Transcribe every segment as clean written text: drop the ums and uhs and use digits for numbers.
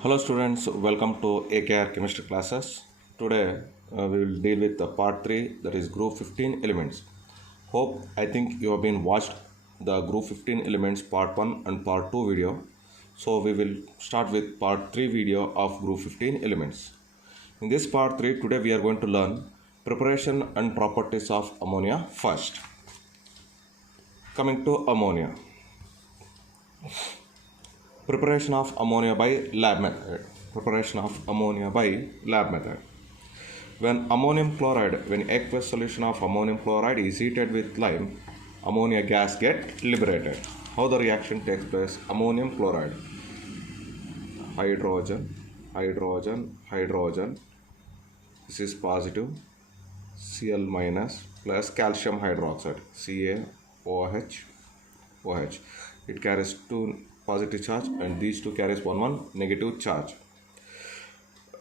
Hello students, welcome to AKR chemistry classes. Today we will deal with the part 3, that is group 15 elements. I think you have been watched the group 15 elements part 1 and part 2 video. So we will start with part 3 video of group 15 elements. In this part 3 today we are going to learn preparation and properties of ammonia first. Coming to ammonia. Preparation of ammonia by lab method. Preparation of ammonia by lab method. When aqueous solution of ammonium chloride is heated with lime, ammonia gas get liberated. How the reaction takes place? Ammonium chloride, hydrogen, hydrogen, hydrogen. This is positive, Cl minus plus calcium hydroxide, CaOH, OH. It carries two positive charge and these two carries one negative charge.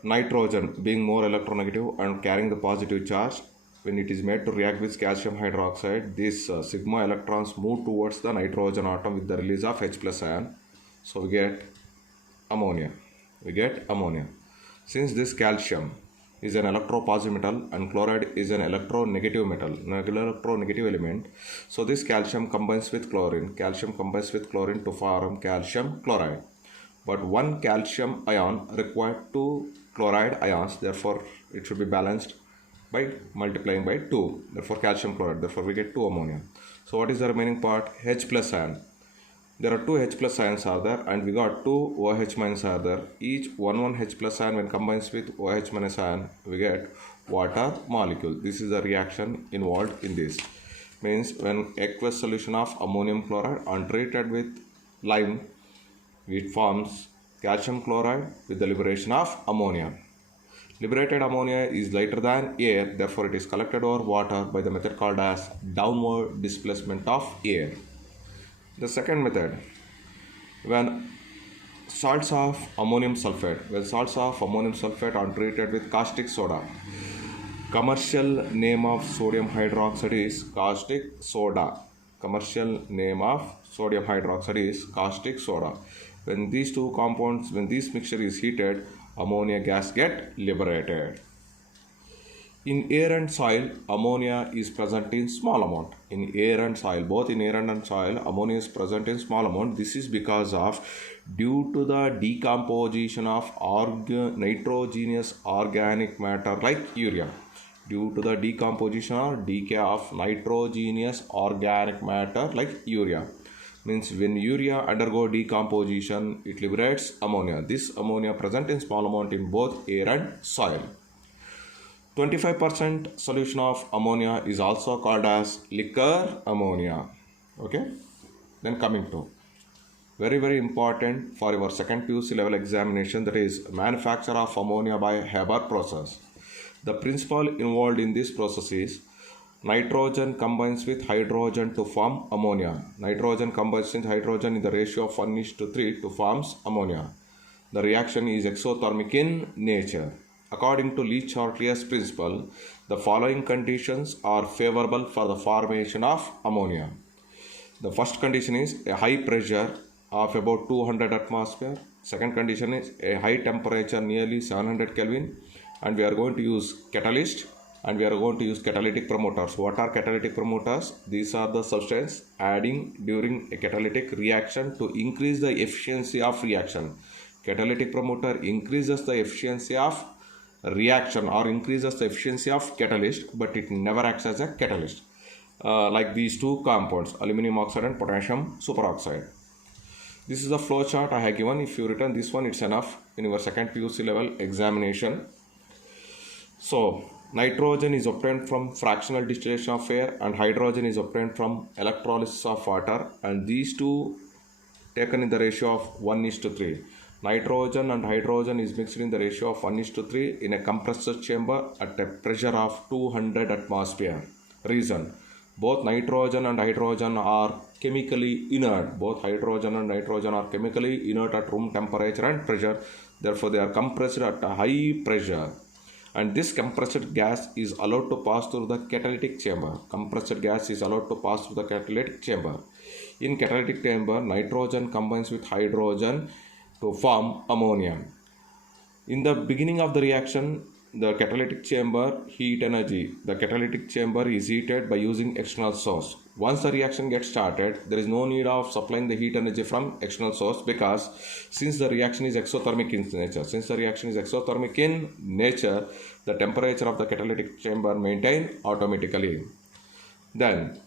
Nitrogen being more electronegative and carrying the positive charge, when it is made to react with calcium hydroxide, these sigma electrons move towards the nitrogen atom with the release of H plus ion. So we get ammonia. Since this calcium is an electropositive metal and chloride is an electronegative element, so this calcium combines with chlorine to form calcium chloride. But one calcium ion required two chloride ions, therefore it should be balanced by multiplying by 2, therefore calcium chloride, therefore we get 2 ammonia. So what is the remaining part? H plus ion. There are 2 H plus ions are there and we got 2 OH minus are there. Each one H plus ion when combines with OH minus ion, we get water molecule. This is the reaction involved in this. Means when aqueous solution of ammonium chloride untreated with lime, it forms calcium chloride with the liberation of ammonia. Liberated ammonia is lighter than air, therefore it is collected over water by the method called as downward displacement of air. The second method, when salts of ammonium sulfate are treated with caustic soda. Commercial name of sodium hydroxide is caustic soda. When this mixture is heated, ammonia gas get liberated. In air and soil, ammonia is present in small amount. Both in air and soil, ammonia is present in small amount. This is because of due to the decomposition of nitrogenous organic matter like urea. Due to the decomposition or decay of nitrogenous organic matter like urea. Means when urea undergo decomposition, it liberates ammonia. This ammonia present in small amount in both air and soil. 25% solution of ammonia is also called as liquor ammonia. Okay. Then coming to very important for your second PUC level examination, that is manufacture of ammonia by Haber process. The principle involved in this process is nitrogen combines with hydrogen to form ammonia. Nitrogen combines with hydrogen in the ratio of 1:3 to forms ammonia. The reaction is exothermic in nature. According to Le-Chatelier's principle, the following conditions are favorable for the formation of ammonia. The first condition is a high pressure of about 200 atmosphere. Second condition is a high temperature nearly 700 Kelvin, and we are going to use catalyst and we are going to use catalytic promoters. What are catalytic promoters? These are the substance adding during a catalytic reaction to increase the efficiency of reaction. Catalytic promoter increases the efficiency of reaction or increases the efficiency of catalyst, but it never acts as a catalyst. Like these two compounds, aluminum oxide and potassium superoxide. This is the flow chart I have given. If you return this one, it's enough in your second PUC level examination. So nitrogen is obtained from fractional distillation of air and hydrogen is obtained from electrolysis of water, and these two taken in the ratio of 1:3. Nitrogen and hydrogen is mixed in the ratio of 1:3 in a compressor chamber at a pressure of 200 atmosphere. Reason: both nitrogen and hydrogen are chemically inert. At room temperature and pressure. Therefore, they are compressed at a high pressure. And this compressed gas is allowed to pass through the catalytic chamber. In catalytic chamber, nitrogen combines with hydrogen to form ammonia. In the beginning of the reaction, the catalytic chamber heat energy. The catalytic chamber is heated by using external source. Once the reaction gets started, there is no need of supplying the heat energy from external source, because since the reaction is exothermic in nature, the temperature of the catalytic chamber maintained automatically. Then,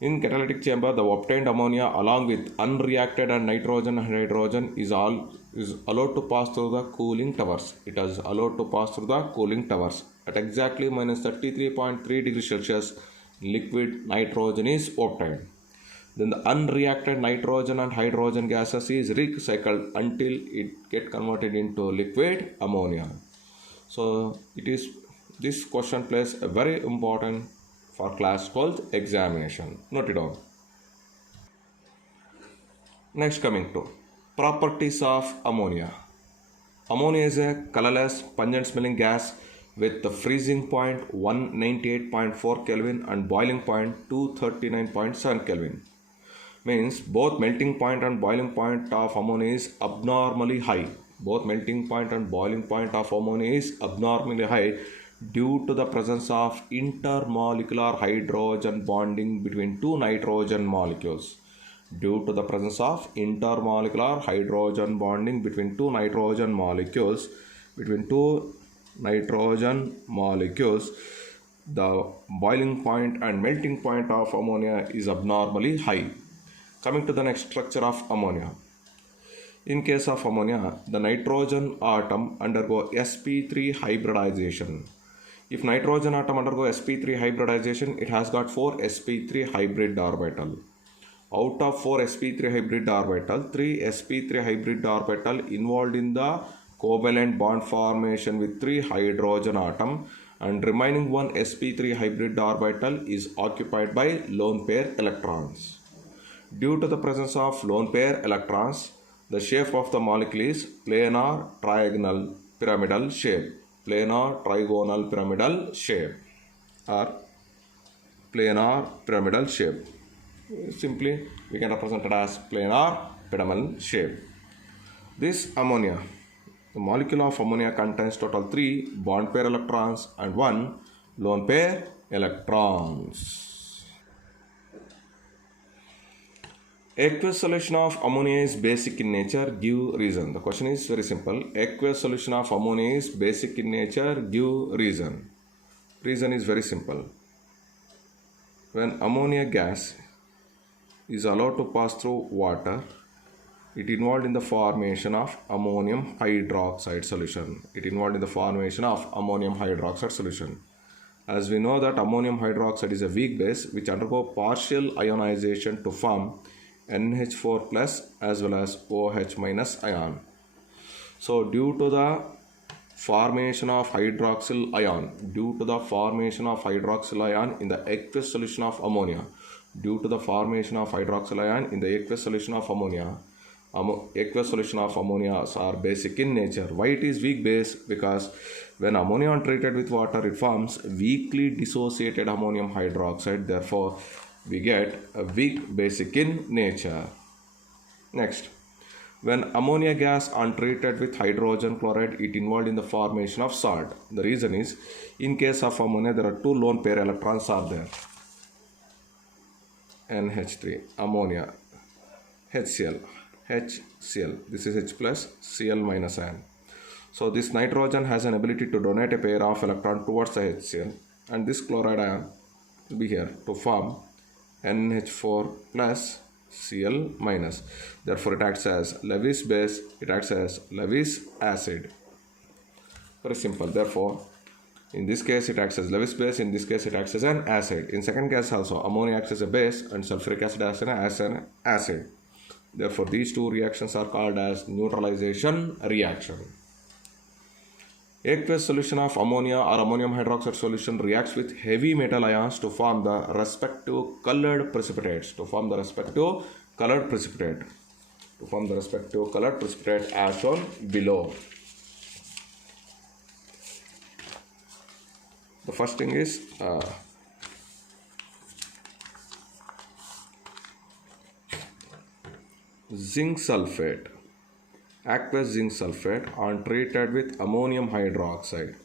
in catalytic chamber, the obtained ammonia along with unreacted and nitrogen and hydrogen is allowed to pass through the cooling towers. It is allowed to pass through the cooling towers. At exactly minus 33.3 degrees Celsius, liquid nitrogen is obtained. Then the unreacted nitrogen and hydrogen gases is recycled until it get converted into liquid ammonia. So this question plays a very important for class 12 examination. Note it down. Next, coming to properties of ammonia. Ammonia is a colorless, pungent smelling gas with the freezing point 198.4 Kelvin and boiling point 239.7 Kelvin. Means both melting point and boiling point of ammonia is abnormally high. Both melting point and boiling point of ammonia is abnormally high due to the presence of intermolecular hydrogen bonding between two nitrogen molecules. Due to the presence of intermolecular hydrogen bonding between two nitrogen molecules, the boiling point and melting point of ammonia is abnormally high. Coming to the next structure of ammonia. In case of ammonia, the nitrogen atom undergo sp3 hybridization. If nitrogen atom undergo sp3 hybridization, it has got 4 sp3 hybrid orbital. Out of 4 sp3 hybrid orbital, 3 sp3 hybrid orbital involved in the covalent bond formation with 3 hydrogen atom, and remaining 1 sp3 hybrid orbital is occupied by lone pair electrons. Due to the presence of lone pair electrons, the shape of the molecule is planar trigonal pyramidal shape. Planar trigonal pyramidal shape or planar pyramidal shape. Simply, we can represent it as planar pyramidal shape. This ammonia, the molecule of ammonia contains total 3 bond pair electrons and 1 lone pair electrons. Aqueous solution of ammonia is basic in nature, give reason. The question is very simple. Aqueous solution of ammonia is basic in nature, give reason. Reason is very simple. When ammonia gas is allowed to pass through water, it involved in the formation of ammonium hydroxide solution. As we know that ammonium hydroxide is a weak base which undergo partial ionization to form NH4 plus as well as OH minus ion. So due to the formation of hydroxyl ion in the aqueous solution of ammonia, aqueous solution of ammonia are basic in nature. Why it is weak base? Because when ammonia untreated with water, it forms weakly dissociated ammonium hydroxide. Therefore, we get a weak basic in nature. Next, when ammonia gas untreated with hydrogen chloride, it involved in the formation of salt. The reason is, in case of ammonia, there are 2 lone pair electrons are there. NH3, ammonia, HCl. This is H plus, Cl minus ion. So this nitrogen has an ability to donate a pair of electron towards the HCl, and this chloride ion will be here to form NH4 plus Cl minus. Therefore, it acts as Lewis base, it acts as Lewis acid. Very simple. Therefore, in this case, it acts as Lewis base, in this case, it acts as an acid. In second case also, ammonia acts as a base and sulfuric acid acts as an acid. Therefore, these two reactions are called as neutralization reaction. Aqueous solution of ammonia or ammonium hydroxide solution reacts with heavy metal ions to form the respective colored precipitates. As shown below. The first thing is zinc sulfate. aqueous zinc sulfate are treated with ammonium hydroxide.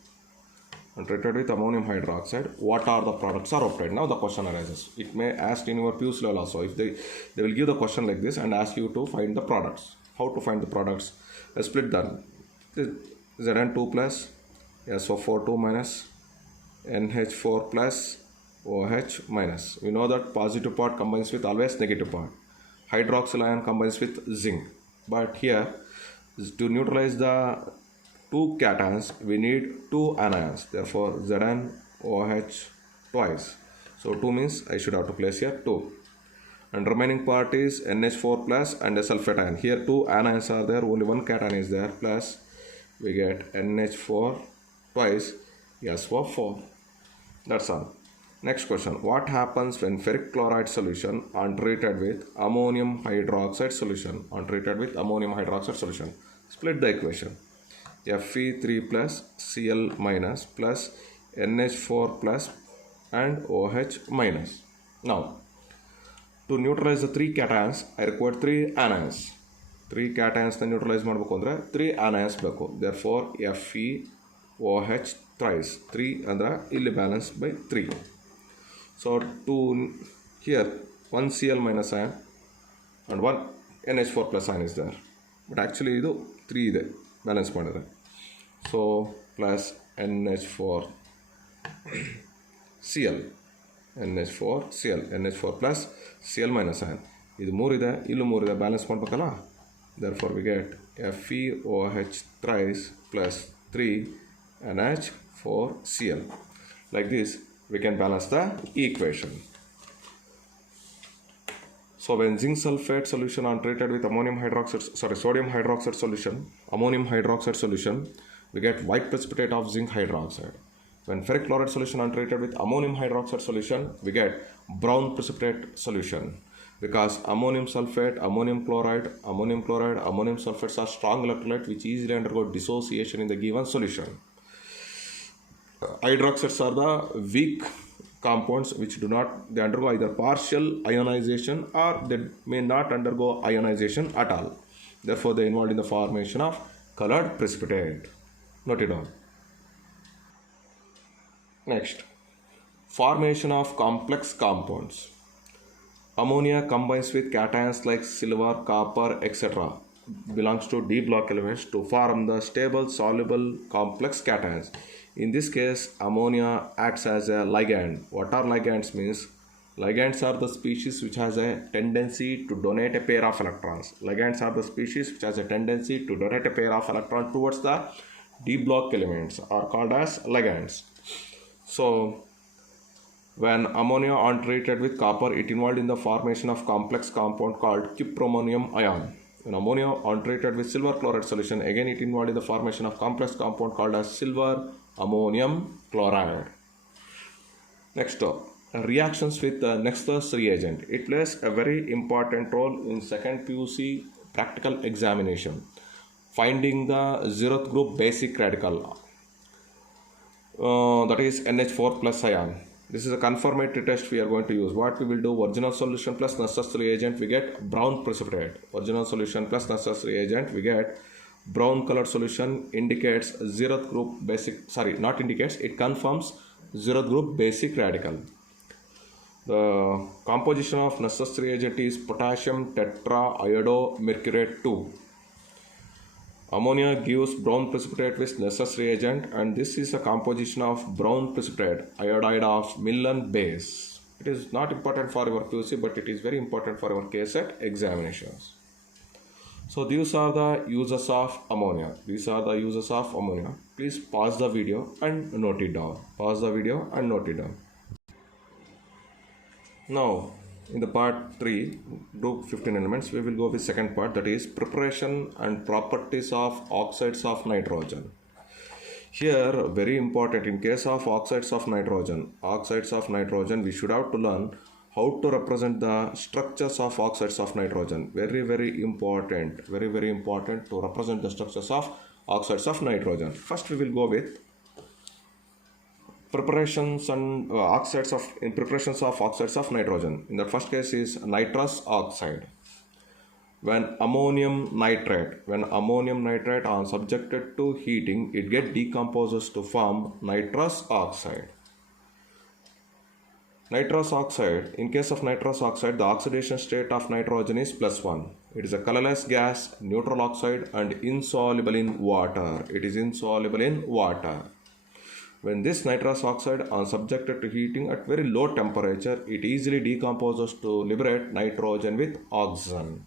Treated with ammonium hydroxide, what are the products are obtained? Now the question arises. It may ask in your PUC level also. If they will give the question like this and ask you to find the products. How to find the products? Let's split that. Zn2 plus SO42 minus NH4 plus OH minus. We know that positive part combines with always negative part. Hydroxyl ion combines with zinc. But here, to neutralize the two cations, we need two anions. Therefore, ZnOH twice. So 2 means I should have to place here 2. And remaining part is NH4 plus and a sulfate ion. Here 2 anions are there, only 1 cation is there, plus we get NH4 twice SO4. That's all. Next question. What happens when ferric chloride solution untreated with ammonium hydroxide solution? Untreated with ammonium hydroxide solution. Split the equation. Fe3 plus Cl minus plus NH4 plus and OH minus. Now, to neutralize the 3 cations, I require 3 anions. 3 cations neutralize ಮಾಡಬೇಕು ಅಂದ್ರೆ 3 anions ಬೇಕು. Therefore, FeOH thrice. 3 ಅಂದ್ರೆ ಇಲ್ಲಿ balance by 3. So, to here 1 Cl minus ion and 1 NH4 plus ion is there. But actually ಇದು 3 ಇದೆ balance ಮಾಡಿದ್ರೆ. So, plus NH4 Cl. NH4 Cl. NH4 plus Cl minus ion. ಇದು 3 ಇದೆ, ಇಲ್ಲೂ 3 ಇದೆ, balance ಮಾಡಬೇಕಲ್ಲ. Therefore, we get FeOH thrice plus 3 NH4Cl. Like this, we can balance the equation. So, when zinc sulfate solution untreated with sodium hydroxide solution, ammonium hydroxide solution, we get white precipitate of zinc hydroxide. When ferric chloride solution untreated with ammonium hydroxide solution, we get brown precipitate solution. Because ammonium sulfate, ammonium chloride, ammonium sulfates are strong electrolyte which easily undergo dissociation in the given solution. Hydroxides are the weak compounds which do not, they undergo either partial ionization or they may not undergo ionization at all. Therefore, they are involved in the formation of colored precipitate. Note it down. Next, formation of complex compounds. Ammonia combines with cations like silver, copper, etc. belongs to D block elements to form the stable soluble complex cations. In this case, ammonia acts as a ligand. What are ligands means? Ligands are the species which has a tendency to donate a pair of electrons. Ligands are the species which has a tendency to donate a pair of electrons towards the D block elements are called as ligands. So, when ammonia untreated with copper, it involved in the formation of complex compound called cuproammonium ion. When ammonia untreated with silver chloride solution, again it involved in the formation of complex compound called as silver ammonium chloride. Next, reactions with the Nexus reagent. It plays a very important role in second PUC practical examination. Finding the 0th group basic radical, that is NH4 plus ion. This is a confirmatory test we are going to use. What we will do, original solution plus Nusselt reagent, we get brown precipitate. Original solution plus Nusselt reagent, we get brown colored solution, indicates 0th group basic, not indicates, it confirms 0th group basic radical. The composition of Nusselt reagent is potassium tetraiodomercurate 2. Ammonia gives brown precipitate with Nusselt reagent, and this is a composition of brown precipitate, iodide of Millen base. It is not important for your PUC, but it is very important for your KSET examinations. So these are the uses of ammonia. Please pause the video and note it down. Now, in the part 3, group 15 elements, we will go with second part, that is preparation and properties of oxides of nitrogen. Here, very important, in case of oxides of nitrogen, we should have to learn how to represent the structures of oxides of nitrogen. Very important to represent the structures of oxides of nitrogen. First, we will go with preparations and preparations of oxides of nitrogen. In the first case is nitrous oxide. when ammonium nitrate are subjected to heating, it get decomposes to form nitrous oxide. Nitrous oxide, in case of nitrous oxide, the oxidation state of nitrogen is +1. It is a colorless gas, neutral oxide, and insoluble in water. It is insoluble in water. When this nitrous oxide are subjected to heating at very low temperature, it easily decomposes to liberate nitrogen with oxygen.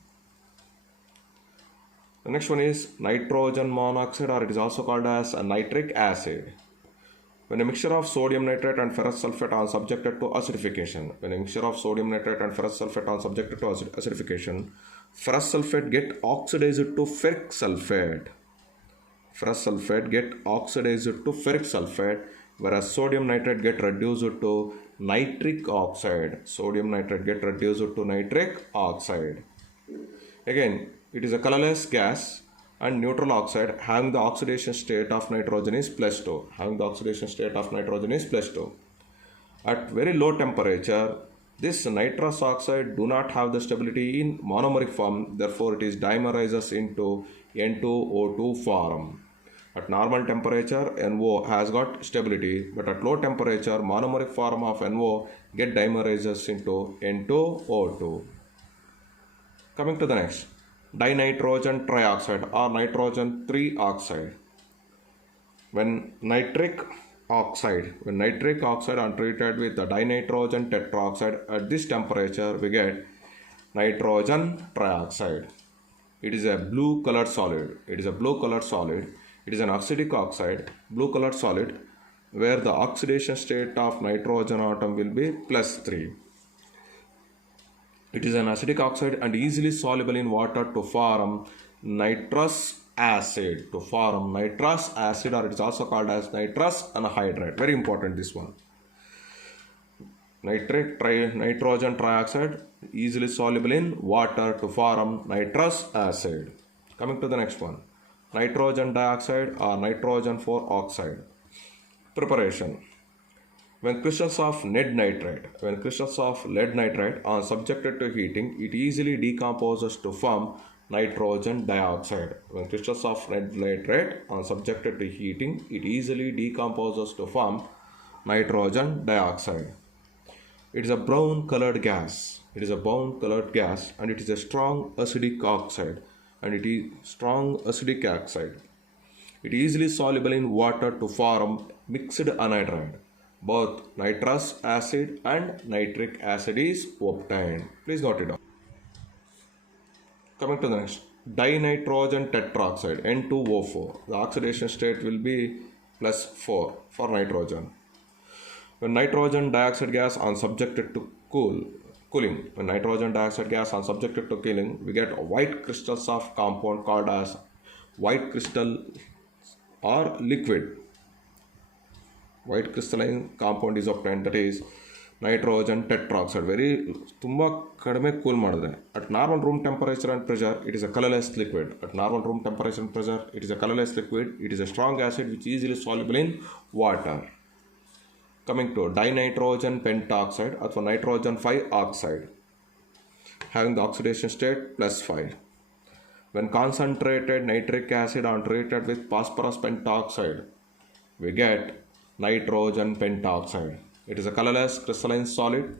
The next one is nitrogen monoxide, or it is also called as a nitric acid. When a mixture of sodium nitrate and ferrous sulfate are subjected to acidification, ferrous sulfate get oxidized to ferric sulfate. Whereas sodium nitrate get reduced to nitric oxide. Again, it is a colorless gas and neutral oxide having the oxidation state of nitrogen is +2. At very low temperature, this nitrous oxide do not have the stability in monomeric form, therefore it is dimerizes into N2O2 form. At normal temperature, NO has got stability, but at low temperature, monomeric form of NO get dimerizes into N2O2. Coming to the next, dinitrogen trioxide or nitrogen 3 oxide. When nitric oxide are treated with the dinitrogen tetroxide at this temperature, we get nitrogen trioxide. It is a blue colored solid. It is an acidic oxide, blue colored solid, where the oxidation state of nitrogen atom will be +3. It is an acidic oxide and easily soluble in water to form nitrous acid, or it is also called as nitrous anhydride. Very important, this one. Nitrogen trioxide easily soluble in water to form nitrous acid. Coming to the next one, nitrogen dioxide or nitrogen 4 oxide. Preparation. When crystals of lead nitrate are subjected to heating, it easily decomposes to form nitrogen dioxide. When crystals of lead nitrate are subjected to heating, it easily decomposes to form nitrogen dioxide. It is a brown colored gas. And it is a strong acidic oxide. It is easily soluble in water to form mixed anhydride. Both nitrous acid and nitric acid is obtained. Please note it down. Coming to the next, dinitrogen tetroxide, N2O4. The oxidation state will be +4 for nitrogen. When nitrogen dioxide gas are subjected to cooling, we get white crystals of compound called as white crystal or liquid. White crystalline compound is obtained, that is nitrogen tetroxide. Very tumba kadame cool madidre. At normal room temperature and pressure, it is a colorless liquid. It is a strong acid which is easily soluble in water. Coming to dinitrogen pentoxide or nitrogen 5 oxide, having the oxidation state +5. When concentrated nitric acid are treated with phosphorus pentoxide, we get nitrogen pentoxide. It is a colorless crystalline solid.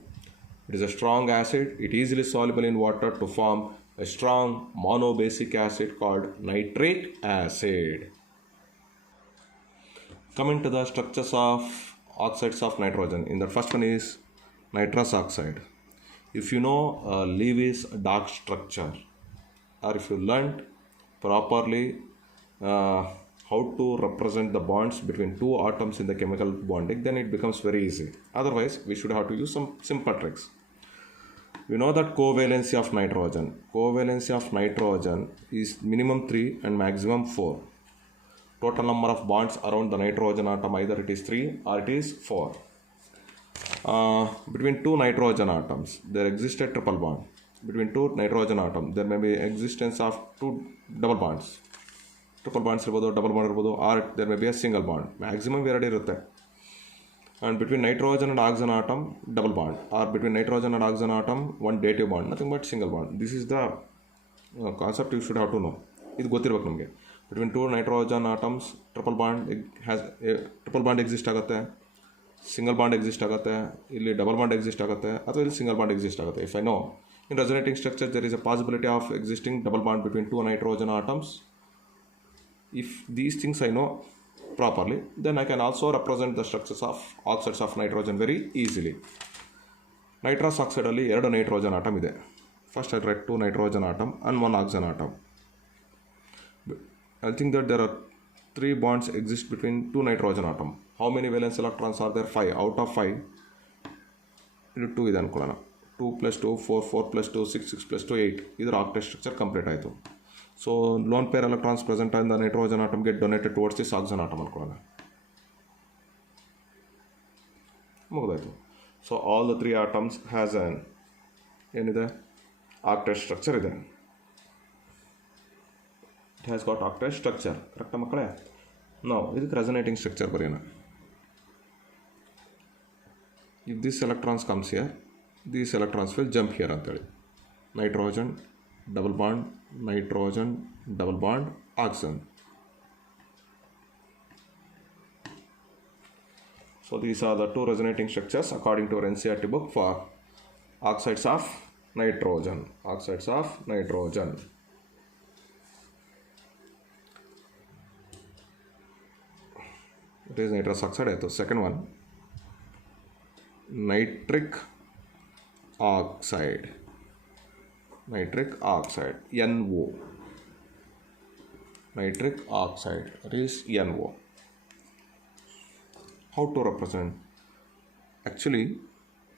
It is a strong acid. It is easily soluble in water to form a strong monobasic acid called nitric acid. Coming to the structures of oxides of nitrogen. In the first one is nitrous oxide. If you know Lewis dark structure, or if you learned properly how to represent the bonds between two atoms in the chemical bonding, then it becomes very easy. Otherwise, we should have to use some simple tricks. We know that covalency of nitrogen is minimum 3 and maximum 4. Total number of bonds around the nitrogen atom, either it is 3 or it is 4. Between two nitrogen atoms, there exists a triple bond. Between two nitrogen atoms, there may be existence of two double bonds. Triple bonds irbodu, double bond irbodu, or there may be a single bond. Maximum ಎರಡು ಇರುತ್ತೆ. And between nitrogen and oxygen atom, double bond, or between nitrogen and oxygen atom, one dative bond, nothing but single bond. This is the concept you should have to know. ಇದು ಗೊತ್ತಿರ್ಬೇಕು ನಮಗೆ. Between 2 nitrogen atoms triple bond exist ಆಗುತ್ತೆ, single bond exist ಆಗುತ್ತೆ, ಇಲ್ಲಿ double bond exist ಆಗುತ್ತೆ, ಅಥವಾ ಇಲ್ಲಿ single bond exist ಆಗುತ್ತೆ. If I know in resonating structure there is a possibility of existing double bond between 2 nitrogen atoms. If these things I know properly, then I can also represent the structures of oxides of nitrogen very easily. Nitrous oxide ಅಲ್ಲಿ 2 nitrogen atom ಇದೆ. First I'll write 2 nitrogen atom and 1 oxygen atom. I'll think that there are 3 bonds exist between 2 nitrogen atom. How many valence electrons are there? 5. Out of 5 ಇದು 2 ಇದೆ ಅನ್ಕೊಳ್ಳೋಣ. 2 + 2 4, 4 + 2 6, 6 + 2 8. ಇದರ octet structure complete ಆಯಿತು. So lone pair electrons present in the nitrogen atom get donated towards this oxygen atom ಅನ್ಕೊಳ್ಳೋಣ. ಮುಗಿದಾಯಿತು. So all the 3 atoms has on ಏನಿದೆ octet structure ಇದೆ. It has got octet structure. ಕರೆಕ್ಟಾ ಮಕ್ಕಳೇ? ನಾವು ಇದಕ್ಕೆ resonating structure ಬರೆಯೋಣ. If this electrons comes here, these electrons will jump here ಅಂತೇಳಿ. Nitrogen double bond, nitrogen double bond, oxygen. So these are the 2 resonating structures according to our NCERT book for oxides of nitrogen. Oxides of nitrogen. It is nitrous oxide ಆಯಿತು. Second one nitric oxide. Nitric oxide, NO. Nitric oxide, that is NO. How to represent? Actually,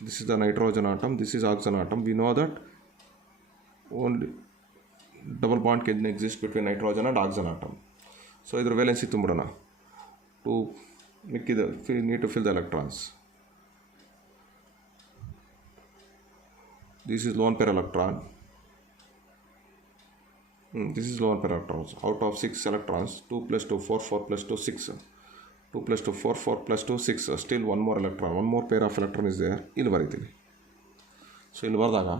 this is the nitrogen atom, this is oxygen atom. We know that only double bond can exist between nitrogen and oxygen atom. So idra valency ತುಂಬಿಡೋಣ. To ಮಿಕ್ಕಿದ need to fill the electrons. This is lone pair electron. This is lone pair electrons. Out of 6 electrons, 2 + 2 4, 4 + 2 6. 2 + 2 4, 4 + 2 6. Still one more electron, one more pair of electron is there. ಇಲ್ಲಿ ಬರೀತೀನಿ. So ಇಲ್ಲಿ ಬರೆದಾಗ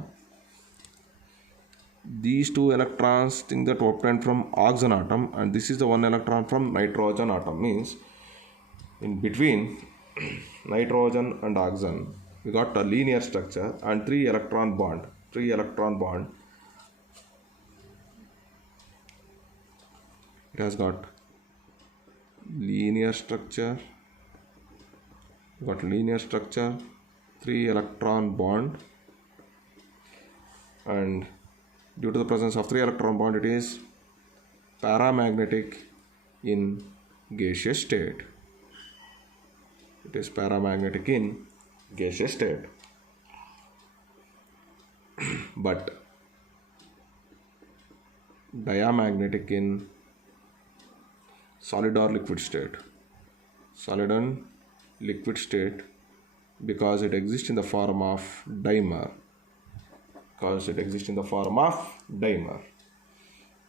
these 2 electrons thing that obtained from oxygen atom, and this is the 1 electron from nitrogen atom. Means in between nitrogen and oxygen we got a linear structure and 3 electron bond. It has got linear structure, 3 electron bond, and due to the presence of 3 electron bond it is paramagnetic in gaseous state. It is paramagnetic in gaseous state, but diamagnetic in solid or liquid state. Solid and liquid state because it exists in the form of dimer.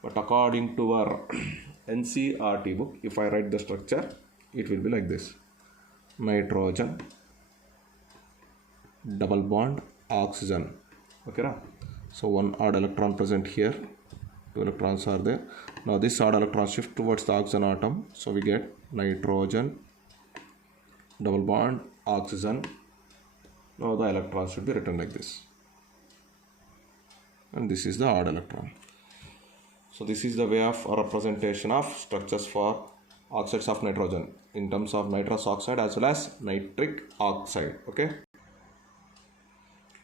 But according to our NCERT book, if I write the structure, it will be like this: nitrogen double bond oxygen. Okay, so one odd electron present here, 2 electrons are there. Now this odd electron shift towards the oxygen atom, so we get nitrogen double bond oxygen. Now the electron should be written like this, and this is the odd electron. So this is the way of a representation of structures for oxides of nitrogen in terms of nitrous oxide as well as nitric oxide. Okay,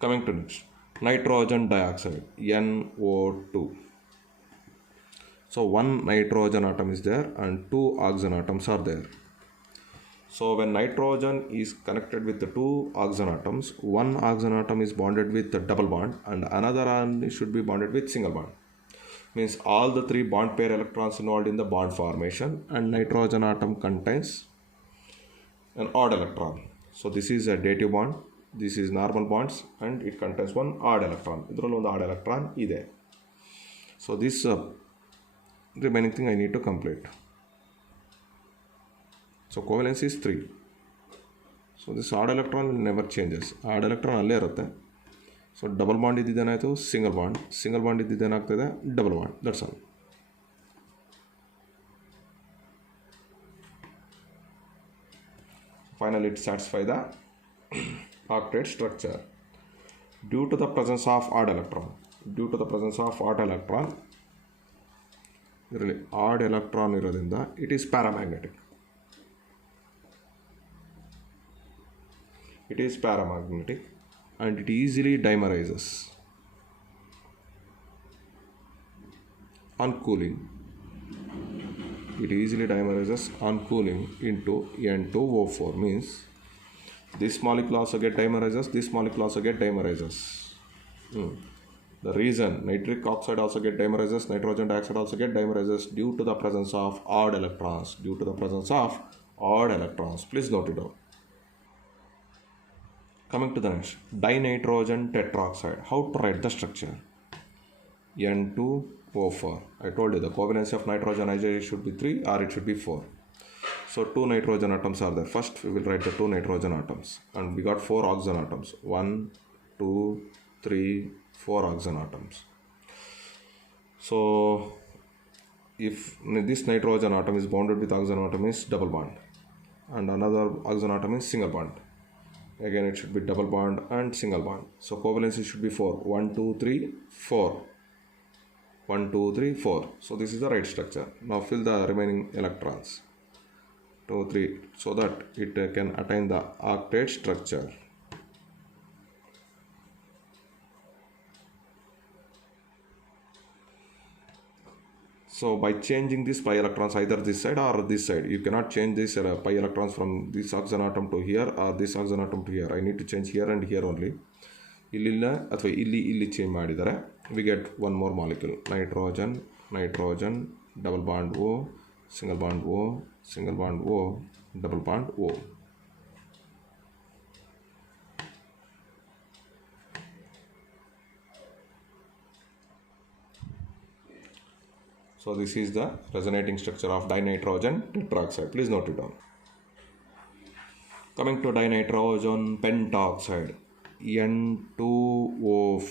coming to next, nitrogen dioxide, NO2. So 1 nitrogen atom is there and 2 oxygen atoms are there. So when nitrogen is connected with the 2 oxygen atoms, 1 oxygen atom is bonded with the double bond and another one should be bonded with single bond. Means all the 3 bond pair electrons involved in the bond formation, and nitrogen atom contains an odd electron. So this is a dative bond, this is normal bonds, and it contains one odd electron. Idralli ಒಂದು odd electron ಇದೆ. So this remaining thing I need to complete. So covalence is 3. So this odd electron will never changes. Odd electron ಅಲ್ಲೇ ಇರುತ್ತೆ. So double bond ಇದ್ದಿದ್ದೇನಾಯಿತು, single bond. Single bond ಇದ್ದಿದ್ದೇನಾಗ್ತದೆ, double bond. That's all. Finally, it satisfies the octet structure. Due to the presence of odd electron, ಇದರಲ್ಲಿ add electron ಇರೋದ್ರಿಂದ it is paramagnetic. And it easily dimerizes on cooling. Into N2O4, means this molecule also get dimerizes, The reason nitric oxide also get dimerizes, nitrogen dioxide also get dimerizes due to the presence of odd electrons. Please note it down. Coming to the next, dinitrogen tetroxide. How to write the structure? N2O4. I told you the covalency of nitrogen either it should be 3 or it should be 4. So 2 nitrogen atoms are there. First we will write the 2 nitrogen atoms, and we got 4 oxygen atoms. 1, 2, 3, 4 oxygen atoms. So if this nitrogen atom is bonded with oxygen atom is double bond, and another oxygen atom is single bond. Again it should be double bond and single bond. So covalency should be 4. 1, 2, 3, 4. 1, 2, 3, 4. So this is the right structure. Now fill the remaining electrons. 2, 3, so that it can attain the octet structure. So by changing these pi electrons either this side or this side, you cannot change this pi electrons from this oxygen atom to here or this oxygen atom to here. I need to change here and here only. Illilla athwa illi change madidare, we get one more molecule, nitrogen, double bond O, single bond O, double bond O. So this is the resonating structure of dinitrogen tetroxide. Please note it down. Coming to dinitrogen pentoxide, N2O5.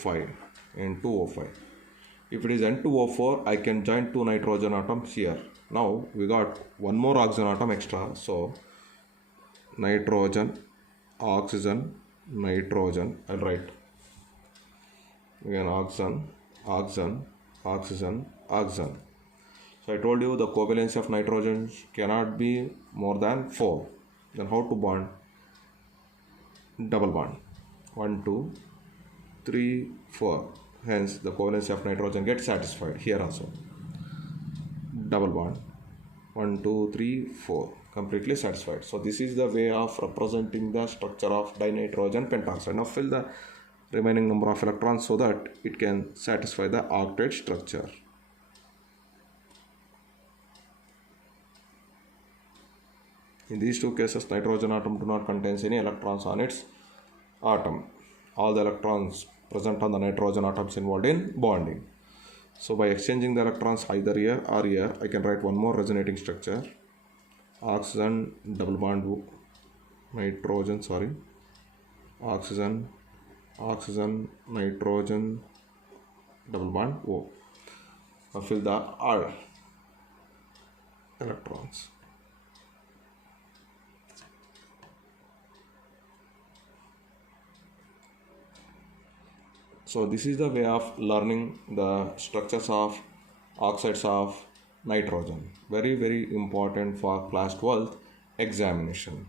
If it is N2O4, I can join 2 nitrogen atoms here. Now we got one more oxygen atom extra. So nitrogen, oxygen, I'll write again oxygen. So I told you the covalency of nitrogen cannot be more than 4. Then how to bond? Double bond. 1, 2, 3, 4. Hence the covalency of nitrogen gets satisfied here also. Double bond. 1, 2, 3, 4. Completely satisfied. So this is the way of representing the structure of dinitrogen pentoxide. Now fill the remaining number of electrons so that it can satisfy the octet structure. In these two cases, nitrogen atom do not contain any electrons on its atom. All the electrons present on the nitrogen atoms involved in bonding. So by exchanging the electrons either here or here, I can write one more resonating structure. Oxygen, double bond nitrogen, oxygen, nitrogen, double bond O. Now fill the R electrons. So this is the way of learning the structures of oxides of nitrogen. Very, very important for class 12th examination.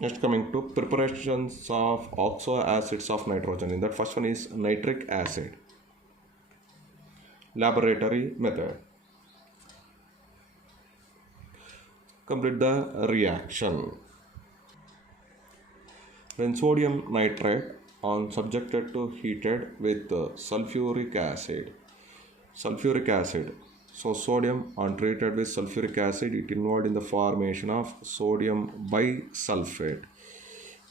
Next, coming to preparations of oxo acids of nitrogen. In that, first one is nitric acid. Laboratory method. Complete the reaction. When sodium nitrate on subjected to heated with sulfuric acid. So sodium on treated with sulfuric acid, it involved in the formation of sodium bisulfate.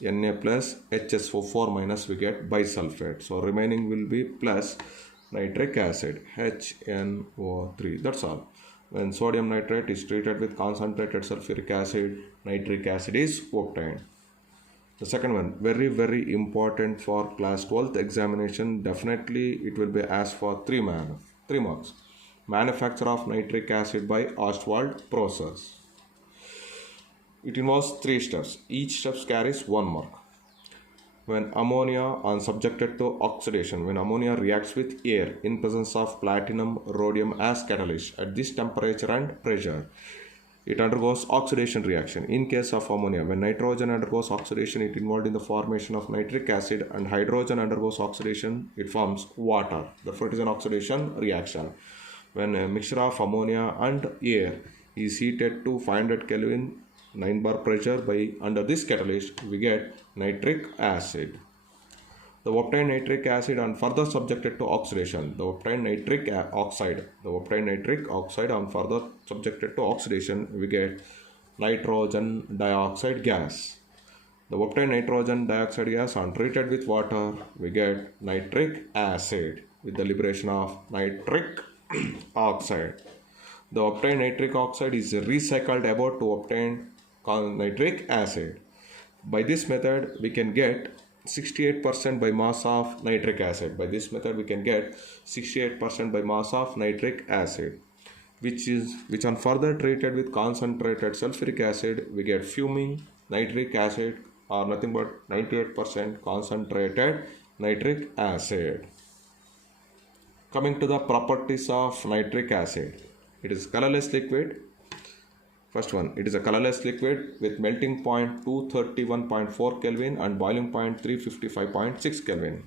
Na plus HSO4 minus we get bisulfate. So remaining will be plus nitric acid HNO3. That's all. When sodium nitrate is treated with concentrated sulfuric acid, nitric acid is obtained. The second one, very very important for class 12th examination. Definitely it will be asked for 3 marks. Manufacture of nitric acid by Ostwald process. It involves 3 steps. Each step carries 1 mark. When ammonia are subjected to oxidation, when ammonia reacts with air in presence of platinum, rhodium as catalyst at this temperature and pressure, it undergoes oxidation reaction. In case of ammonia, when nitrogen undergoes oxidation, it involved in the formation of nitric acid, and hydrogen undergoes oxidation, it forms water. Therefore, it is an oxidation reaction. When a mixture of ammonia and air is heated to 500 Kelvin 9 bar pressure by under this catalyst, we get nitric acid. The obtained nitric acid and further subjected to oxidation. The obtained nitric oxide and further subjected to oxidation, we get nitrogen dioxide gas. The obtained nitrogen dioxide gas and treated with water, we get nitric acid with the liberation of nitric oxide. The obtained nitric oxide is recycled about to obtain nitric acid. By this method, we can get 68% by mass of nitric acid. By this method, we can get 68% by mass of nitric acid, which on further treated with concentrated sulfuric acid, we get fuming nitric acid or nothing but 98% concentrated nitric acid. Coming to the properties of nitric acid, it is colorless liquid. First one, it is a colorless liquid with melting point 231.4 Kelvin and boiling point 355.6 Kelvin.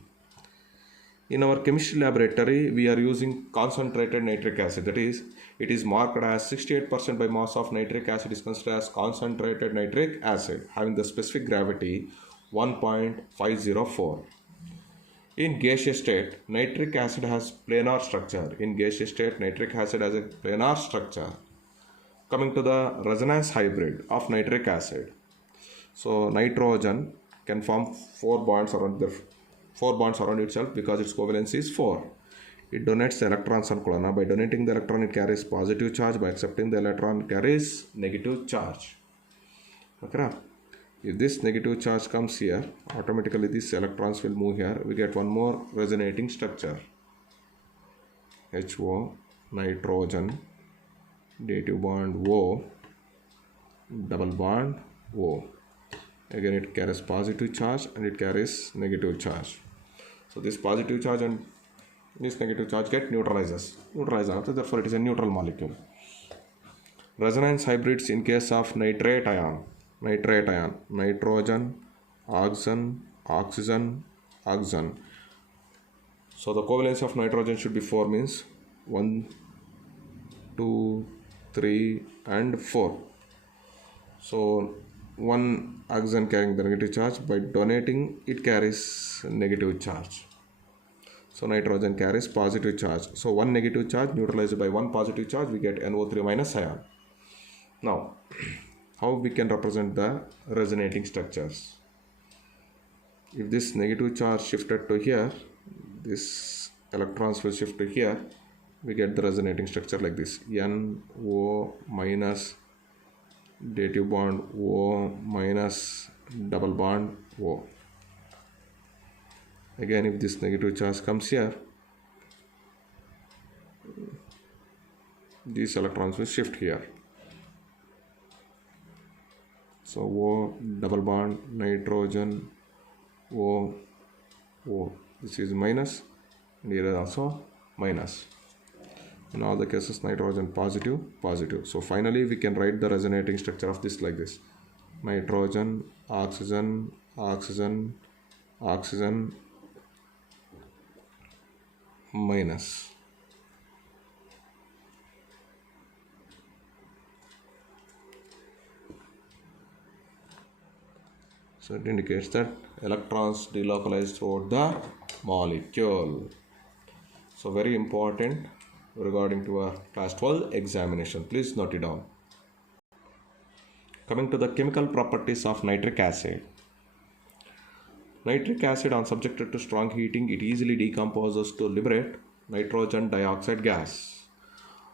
In our chemistry laboratory, we are using concentrated nitric acid. That is, it is marked as 68% by mass of nitric acid is considered as concentrated nitric acid, having the specific gravity 1.504. In gaseous state, nitric acid has planar structure. In gaseous state, nitric acid has a planar structure. Coming to the resonance hybrid of nitric acid. So nitrogen can form 4 bonds around itself because its covalence is 4. It donates the electrons and colonna. By donating the electron, it carries positive charge. By accepting the electron, it carries negative charge. Okay. If this negative charge comes here, automatically these electrons will move here. We get one more resonating structure. HO, nitrogen, dative bond O, double bond O. Again, it carries positive charge and it carries negative charge. So this positive charge and this negative charge get neutralized. Therefore it is a neutral molecule. Resonance hybrids in case of nitrate ion, nitrogen, oxygen. So the covalence of nitrogen should be 4, means 1, 2, 3 and 4. So one oxygen carrying the negative charge, by donating it carries negative charge. So nitrogen carries positive charge. So one negative charge neutralized by one positive charge, we get NO3 minus ion. Now, how we can represent the resonating structures? If this negative charge shifted to here, this electrons will shift to here, we get the resonating structure like this: NO minus, dative bond O minus, double bond O. Again, if this negative charge comes here, these electrons will shift here. So O, double bond, nitrogen, O, this is minus, and here is also minus. In all the cases, nitrogen positive. So finally we can write the resonating structure of this like this: nitrogen, oxygen, minus. So it indicates that electrons delocalize throughout the molecule. So very important regarding to our class 12 examination. Please note it down. Coming to the chemical properties of nitric acid. Nitric acid, on subjected to strong heating, it easily decomposes to liberate nitrogen dioxide gas.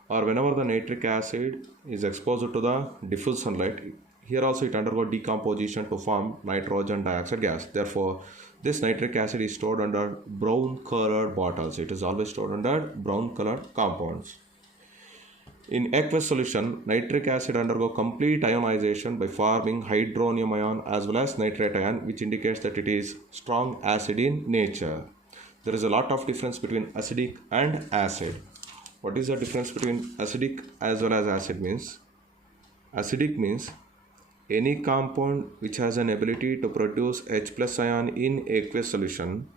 or whenever the nitric acid is exposed to the diffuse sunlight, here also it undergoes decomposition to form nitrogen dioxide gas. Therefore, this nitric acid is stored under brown colored bottles. It is always stored under brown colored compounds. In aqueous solution, nitric acid undergo complete ionization by forming hydronium ion as well as nitrate ion, which indicates that it is strong acid in nature. There is a lot of difference between acidic and acid. What is the difference between acidic as well as acid means? Acidic means any compound which has an ability to produce H plus ion in aqueous solution,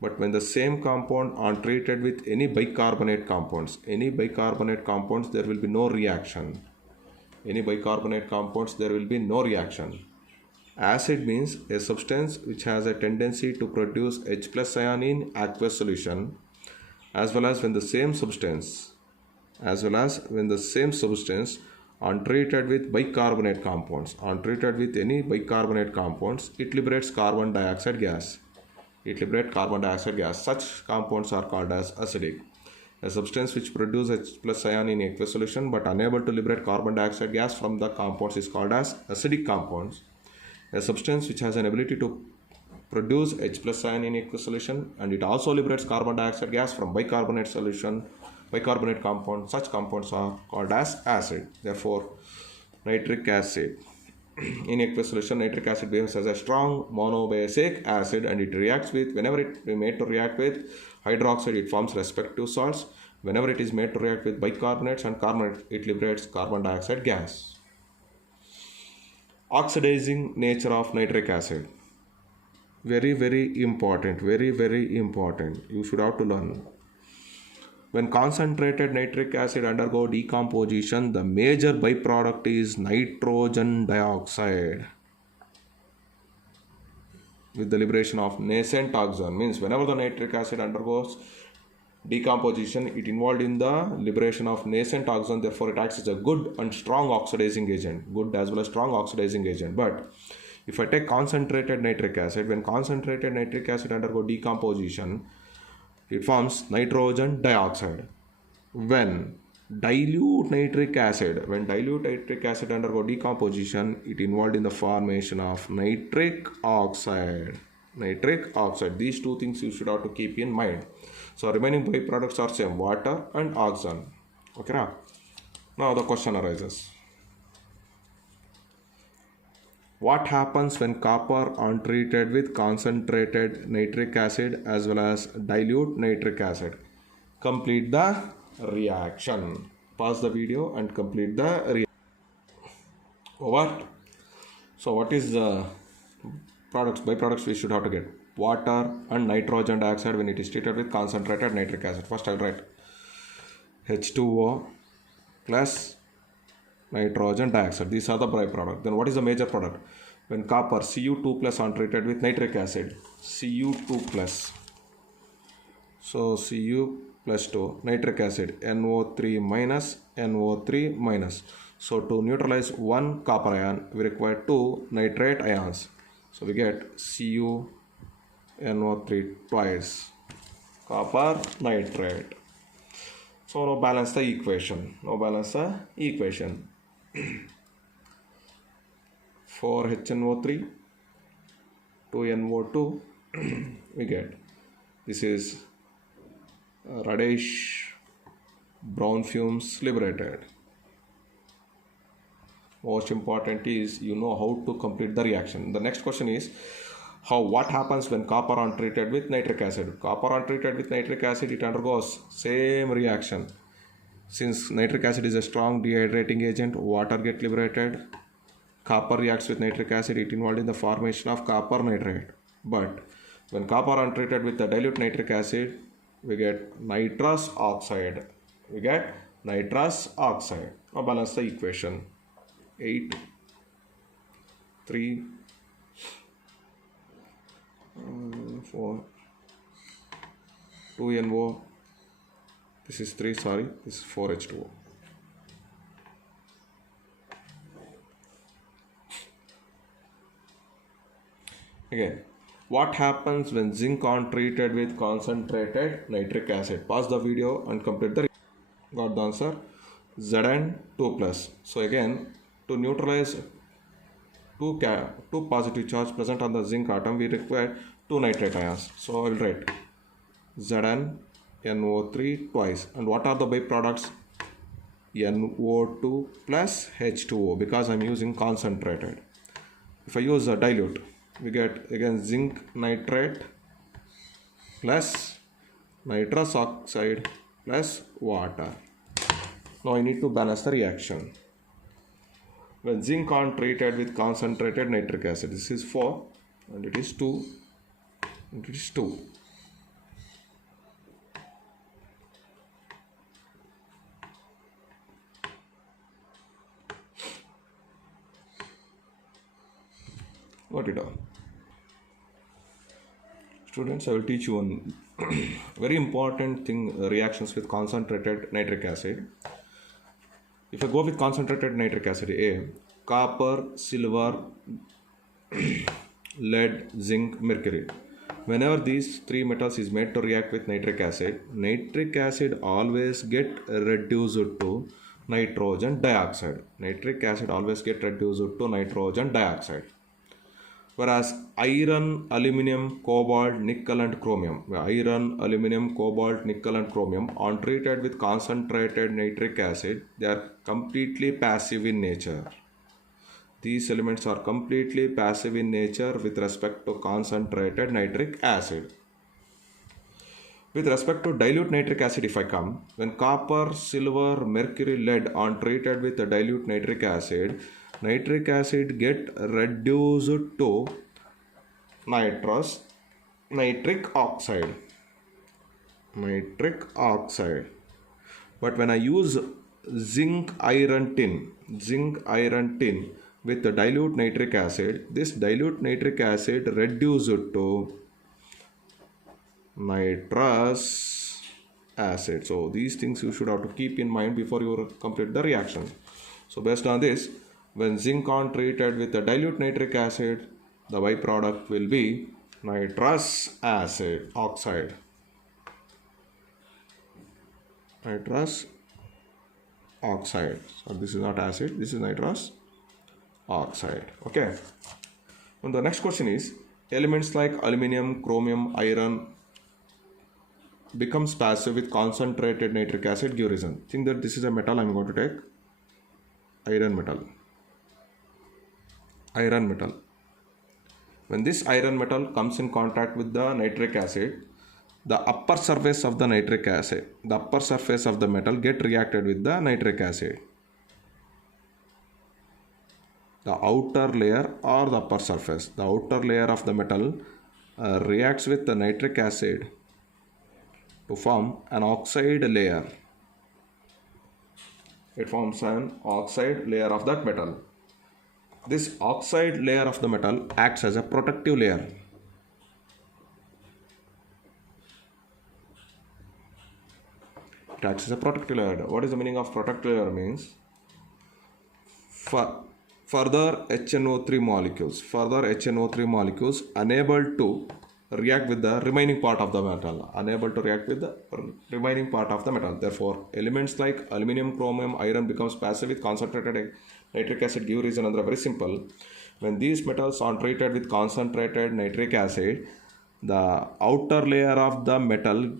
but when the same compound are treated with any bicarbonate compounds, there will be no reaction. Acid means a substance which has a tendency to produce H plus ion in aqueous solution, as well as when the same substance untreated with bicarbonate compounds, it liberates carbon dioxide gas. Such compounds are called as acidic. A substance which produces H plus ion in aqueous solution but unable to liberate carbon dioxide gas from the compounds is called as acidic compounds. A substance which has an ability to produce H plus ion in aqueous solution and it also liberates carbon dioxide gas from bicarbonate compound, such compounds are called as acid. Therefore, nitric acid in aqueous solution, nitric acid behaves as a strong monobasic acid, and it reacts with, whenever it is made to react with hydroxide, it forms respective salts. Whenever it is made to react with bicarbonates and carbonates, it liberates carbon dioxide gas. Oxidizing nature of nitric acid. Very, very important. You should have to learn. When concentrated nitric acid undergo decomposition, the major byproduct is nitrogen dioxide with the liberation of nascent oxygen. Means whenever the nitric acid undergoes decomposition, it involved in the liberation of nascent oxygen. Therefore, it acts as a good and strong oxidizing agent. But if I take concentrated nitric acid, when concentrated nitric acid undergo decomposition, it forms nitrogen dioxide. When dilute nitric acid undergo decomposition, it involved in the formation of nitric oxide. These two things you should have to keep in mind. So remaining byproducts are same, water and oxygen. Okay, now the question arises. What happens when copper untreated with concentrated nitric acid as well as dilute nitric acid? Complete the reaction. Pause the video and complete the reaction. Over. So what is the byproducts we should have to get? Water and nitrogen dioxide when it is treated with concentrated nitric acid. First I'll write H2O plus nitrogen dioxide. These are the byproduct. Then what is the major product? When copper Cu2 plus untreated with nitric acid, Cu2 plus. So Cu plus 2, nitric acid, NO3 minus. So to neutralize one copper ion, we require two nitrate ions. So we get CuNO3 twice, copper nitrate. So now balance the equation. 4HNO3, 2NO2, we get, this is reddish brown fumes liberated. Most important is you know how to complete the reaction. The next question is what happens when copper untreated with nitric acid? It undergoes same reaction. Since nitric acid is a strong dehydrating agent, water gets liberated. Copper reacts with nitric acid, it involved in the formation of copper nitrate. But when copper untreated with the dilute nitric acid, we get nitrous oxide. Now balance the equation. 8, 3, 4, 2NO. This is 3, this is 4H2O. Again, what happens when zinc untreated with concentrated nitric acid? Pause the video and complete the. Got the answer? Zn2 plus. So again, to neutralize two positive charge present on the zinc atom, we require two nitrate ions. So I will write ZnNO3 twice. And what are the byproducts? NO2 plus H2O, because I'm using concentrated. If I use a dilute, we get again zinc nitrate plus nitrous oxide plus water. Now I need to balance the reaction. When zinc on treated with concentrated nitric acid, this is 4 and it is 2 and it is 2. Note it down. Students, I will teach you one very important thing, reactions with concentrated nitric acid. If I go with concentrated nitric acid A, copper, silver, lead, zinc, mercury. Whenever these three metals is made to react with nitric acid always get reduced to nitrogen dioxide. Nitric acid always get reduced to nitrogen dioxide. Whereas iron, aluminum, cobalt, nickel and chromium, on treated with concentrated nitric acid, they are completely passive in nature. These elements are completely passive in nature with respect to concentrated nitric acid. With respect to dilute nitric acid, if I come, when copper, silver, mercury, lead on treated with the dilute nitric acid get reduced to nitric oxide. But when I use zinc iron tin with the dilute nitric acid, this dilute nitric acid reduced to nitrous acid. So these things you should have to keep in mind before you complete the reaction. So based on this, when zinc on treated with the dilute nitric acid, the byproduct will be nitrous oxide. So this is not acid, this is nitrous oxide. Okay. And the next question is, elements like aluminum, chromium, iron becomes passive with concentrated nitric acid, give reason. Think that this is a metal, I'm going to take iron metal. When this iron metal comes in contact with the nitric acid, the upper surface of the metal get reacted with the nitric acid. The outer layer or the upper surface, the outer layer of the metal reacts with the nitric acid to form an oxide layer. It forms an oxide layer of that metal. This oxide layer of the metal acts as a protective layer. It acts as a protective layer. What is the meaning of protective layer? Means further HNO3 molecules unable to react with the remaining part of the metal. Therefore, elements like aluminum, chromium, iron becomes passive with concentrated nitric acid. Give reason under very simple. When these metals are treated with concentrated nitric acid, the outer layer of the metal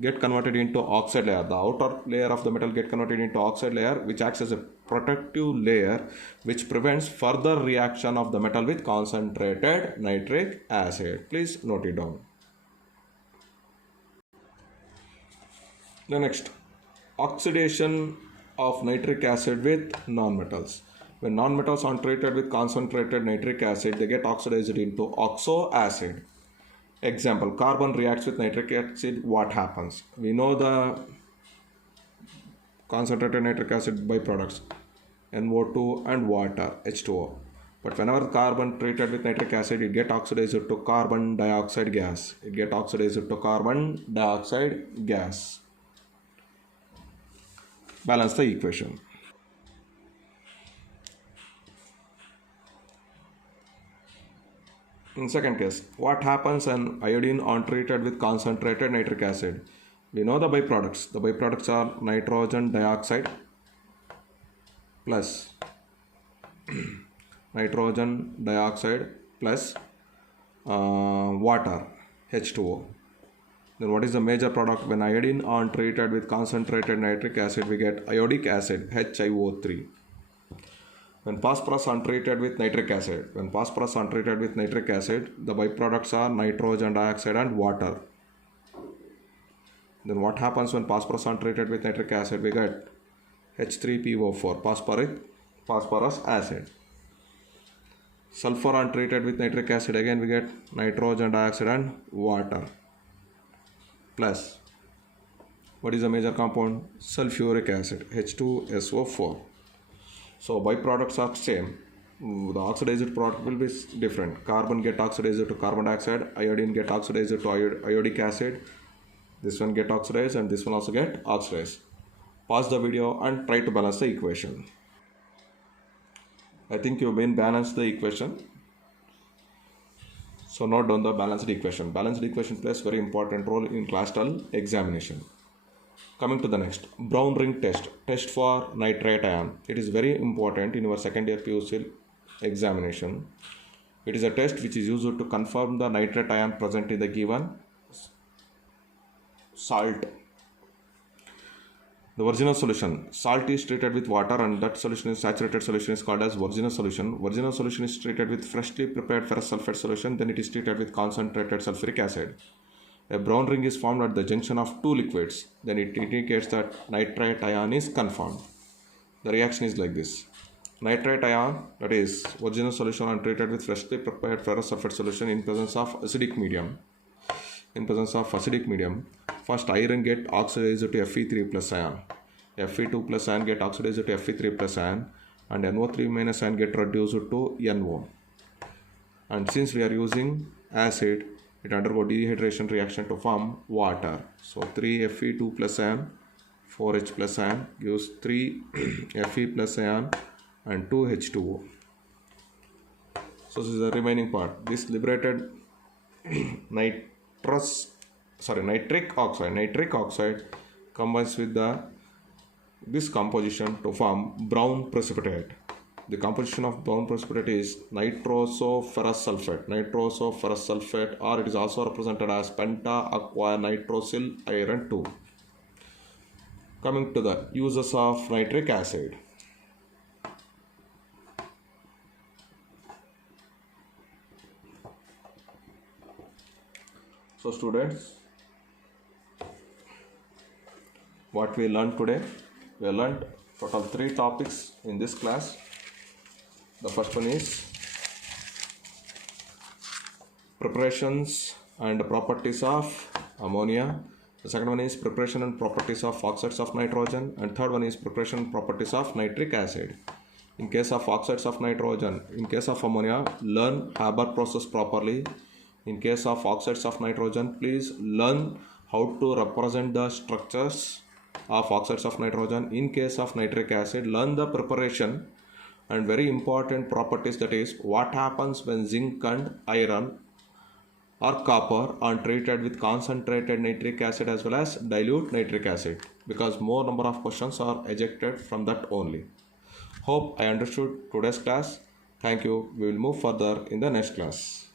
get converted into oxide layer. The outer layer of the metal get converted into oxide layer, which acts as a protective layer which prevents further reaction of the metal with concentrated nitric acid. Please note it down. The next, oxidation of nitric acid with nonmetals. When nonmetals are treated with concentrated nitric acid, they get oxidized into oxo acid. Example, carbon reacts with nitric acid, what happens? We know the concentrated nitric acid byproducts, NO2 and water, H2O. But whenever carbon treated with nitric acid, it gets oxidized to carbon dioxide gas. Balance the equation. In second case, what happens when iodine on treated with concentrated nitric acid? We know the byproducts. The byproducts are nitrogen dioxide plus nitrogen dioxide plus water H2O. Then what is the major product? When iodine are treated with concentrated nitric acid, we get iodic acid HiO3. When phosphorus are treated with nitric acid, the byproducts are nitrogen dioxide and water. Then what happens when phosphorus are treated with nitric acid? We get H3PO4, phosphorus acid. Sulfur are treated with nitric acid, again we get nitrogen dioxide and water. Plus, what is the major compound? Sulfuric acid, H2SO4. So byproducts are same. The oxidized product will be different. Carbon get oxidized to carbon dioxide, iodine get oxidized to iodic acid. This one get oxidized and this one also get oxidized. Pause the video and try to balance the equation. I think you've been balanced the equation. So note down the balanced equation. Balanced equation plays very important role in class 12 examination. Coming to the next, brown ring test for nitrate ion. It is very important in your second year PUC examination. It is a test which is used to confirm the nitrate ion present in the given salt. The original solution, salt is treated with water and that solution is saturated solution is called as original solution. Original solution is treated with freshly prepared ferrous sulfate solution, then it is treated with concentrated sulfuric acid. A brown ring is formed at the junction of two liquids, then it indicates that nitrate ion is confirmed. The reaction is like this. Nitrate ion, that is original solution, and treated with freshly prepared ferrous sulfate solution in presence of acidic medium. First iron get oxidized to Fe3 plus ion. Fe2 plus ion get oxidized to Fe3 plus ion, and NO3 minus ion get reduced to NO. And since we are using acid, it undergo dehydration reaction to form water. So 3 Fe2 plus ion, 4H plus ion gives 3 Fe plus ion and 2 H2O. So this is the remaining part. This liberated nitric oxide combines with this composition to form brown precipitate. The composition of brown precipitate is nitrosoferrous sulfate, or it is also represented as penta-aqua nitrosyl iron 2. Coming to the uses of nitric acid. So students, what we learned today? We learned total 3 topics in this class. The first one is preparations and properties of ammonia. The second one is preparation and properties of oxides of nitrogen. And third one is preparation and properties of nitric acid. In case of oxides of nitrogen, in case of ammonia, learn Haber process properly. In case of oxides of nitrogen, please learn how to represent the structures of oxides of nitrogen. In case of nitric acid, learn the preparation and very important properties, that is what happens when zinc and iron or copper are treated with concentrated nitric acid as well as dilute nitric acid, because more number of questions are ejected from that only. Hope I understood today's class. Thank you. We will move further in the next class.